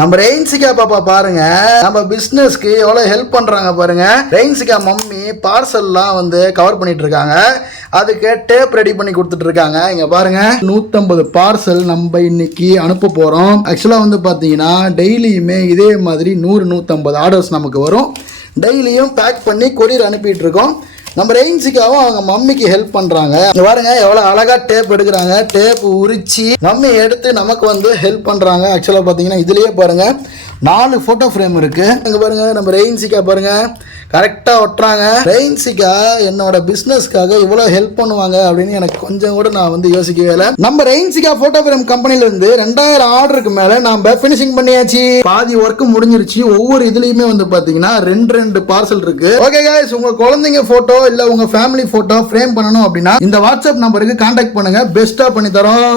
நம்ம ரெயின்சிகா பாப்பா பாருங்க, நம்ம பிசினஸ்க்கு எவ்வளவு ஹெல்ப் பண்றாங்க பாருங்க. ரெயின்சிகா மம்மி பார்சல்லாம் வந்து கவர் பண்ணிட்டு இருக்காங்க. அதுக்கு டேப் ரெடி பண்ணி கொடுத்துட்டு இருக்காங்க. இங்க பாருங்க, 150 பார்சல் நம்ம இன்னைக்கு அனுப்ப போறோம். ஆக்சுவலா வந்து பாத்தீங்கன்னா டெய்லியுமே இதே மாதிரி 100-150 ஆர்டர்ஸ் நமக்கு வரும். டெய்லியும் பேக் பண்ணி கொரியர் அனுப்பிட்டு இருக்கோம். நம்ம ரெயின்சிகாவும் அவங்க மம்மிக்கு ஹெல்ப் பண்றாங்க. பாருங்க எவ்வளவு அழகா டேப் எடுக்கிறாங்க. டேப் உரிச்சு மம்மி எடுத்து நமக்கு வந்து ஹெல்ப் பண்றாங்க. ஆக்சுவலா பாத்தீங்கன்னா இதுலயே பாருங்க 4 போட்டோ ஃப்ரேம் இருக்கு. இங்க பாருங்க நம்ம ரெயின்சிகா பாருங்க கரெக்டா ஒட்டுறாங்க. ரெயின்சிகா என்னோட பிசினஸ்க்காக இவ்வளவு ஹெல்ப் பண்ணுவாங்க அப்படின்னு எனக்கு கொஞ்சம் கூட நான் வந்து யோசிக்கவே இல்லை. நம்ம ரெயின்சிகா போட்டோ ஃப்ரேம் கம்பெனில இருந்து 2000 ஆர்டருக்கு மேல நாம பினிஷிங் பண்ணியாச்சு. பாதி ஒர்க் முடிஞ்சிருச்சு. ஒவ்வொரு இதுலயுமே வந்து பாத்தீங்கன்னா 2 பார்சல் இருக்கு. ஓகே गाइस, உங்க குழந்தைங்க போட்டோ இல்ல உங்க ஃபேமிலி போட்டோ ஃப்ரேம் பண்ணணும் அப்படின்னா இந்த வாட்ஸ்அப் நம்பருக்கு கான்டாக்ட் பண்ணுங்க. பெஸ்டா பண்ணி தரோம்.